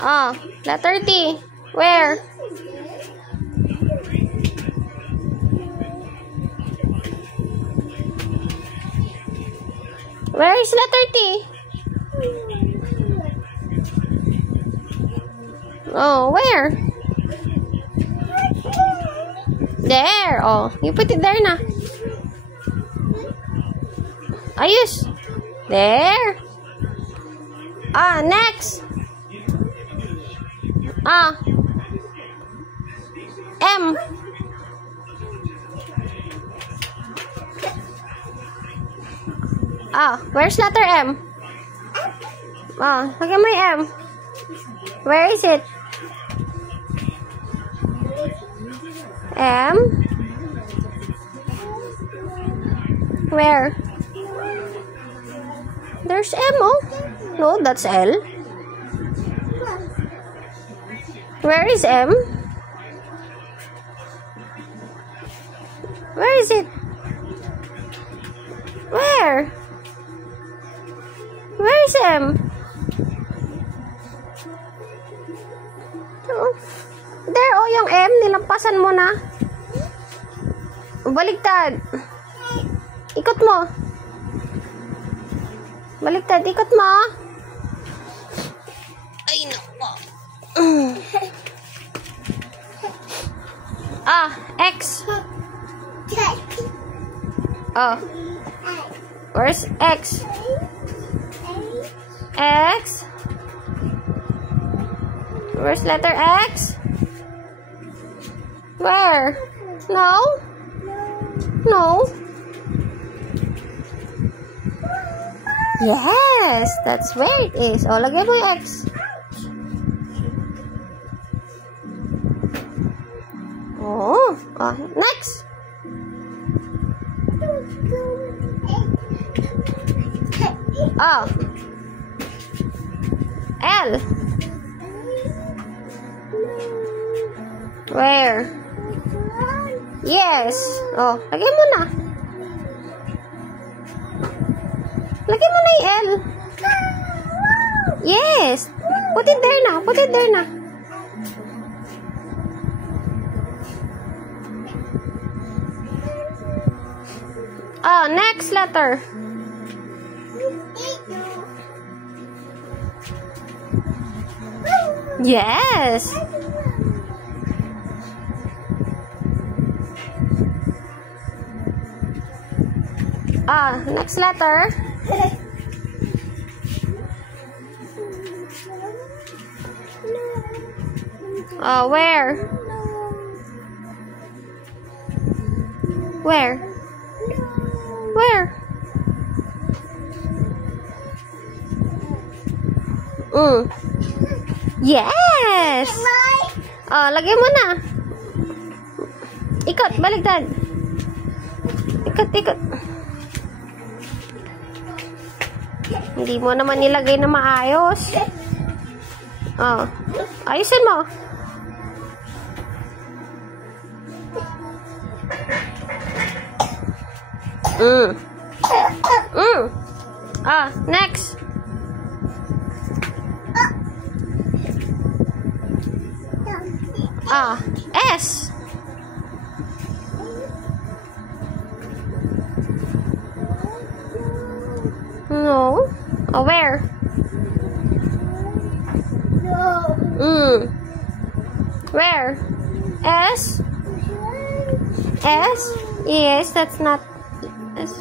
Oh, letter T. Where? Where is letter T? Oh, where? There. Oh, you put it there na. Ayos. There. Ah, next. Ah. M. Ah, where's letter M? Ah, lagyan mo yung M. Where is it? M. Where? There's M, oh. No, that's L. Where is M? Where is it? Where? Where is M? Oh. There, oh, yung M. Nilampasan mo na. Baligtad. Ikot mo. Baligtad, ikot mo. Ay, naku. Ah, X. Oh. Where's X? X. Where's letter X? Where? No? No? Yes, that's where it is. Oh, lagay mo yung X. Oh, next. Oh. L. Where? Yes. Oh, lagay mo na. Lagay mo na yung L. Yes. Put it there na. Put it there na. Oh, next letter. Yes. Ah, next letter. Where? Where? Where? Yes! Oh, lagay mo na. Ikot, baligtad. Ikot, ikot. Hindi mo naman nilagay na maayos. Oh, ayusin mo. Next. S. No. Where? No. Where? S? S? Yes, that's not S.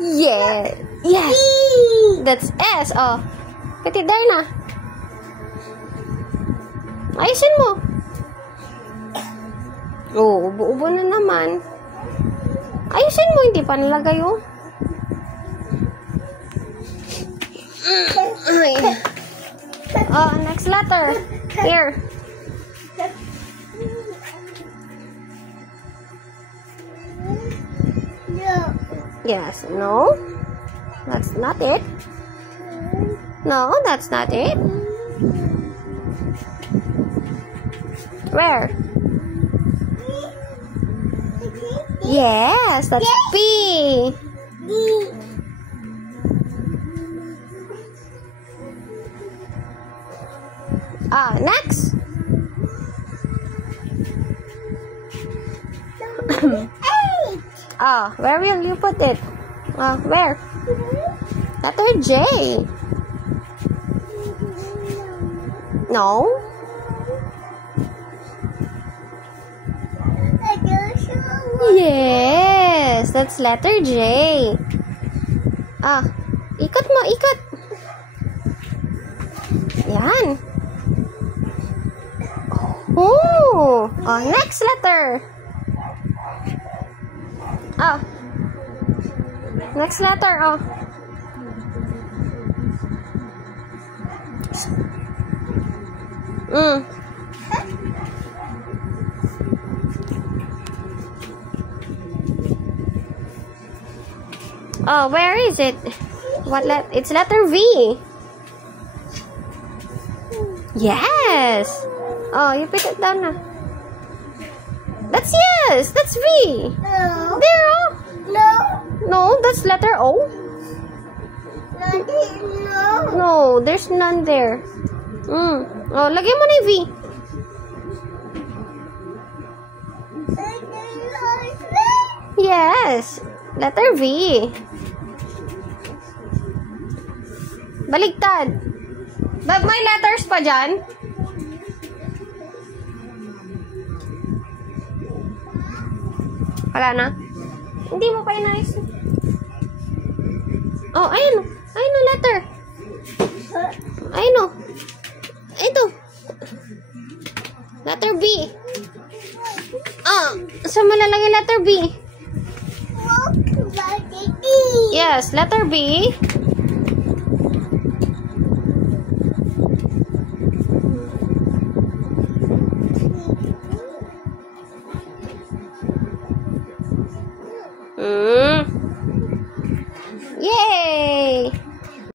Yeah. Yes. That's S. Oh. Put it there na. Ayusin mo. Oh, ubo-ubo na naman. Ayusin mo, hindi pa nilagay, oh. Oh, next letter. Here. Yes, no. That's not it. No, that's not it. Where? Yes, that's P. Next. Where will you put it? Where? Letter J. No. Yes, that's letter J. Ikot mo, ikot. Yan. Oh, next letter. Next letter, where is it? It's letter V. Yes. You put it down now. That's V. No. There, No. No, that's letter O. No. No, there's none there. Lagyan mo na yung V. Yes. Letter V. Baligtad. May letters pa dyan? Wala na? Hindi mo pa inayos. Ayun. Ayun ang letter. Ayun o. Ito. Letter B. Saan mo lalagay letter B? Yes, letter B.